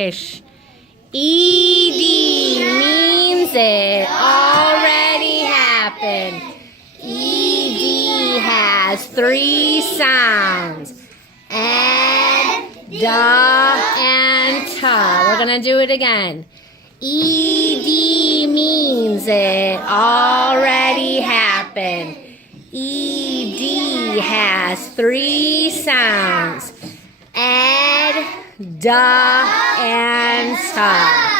Okay, ED means it already happened. ED has 3 sounds. Ed, da, and ta. We're going to do it again. ED means it already happened. ED has 3 sounds. Ed, da, and ta.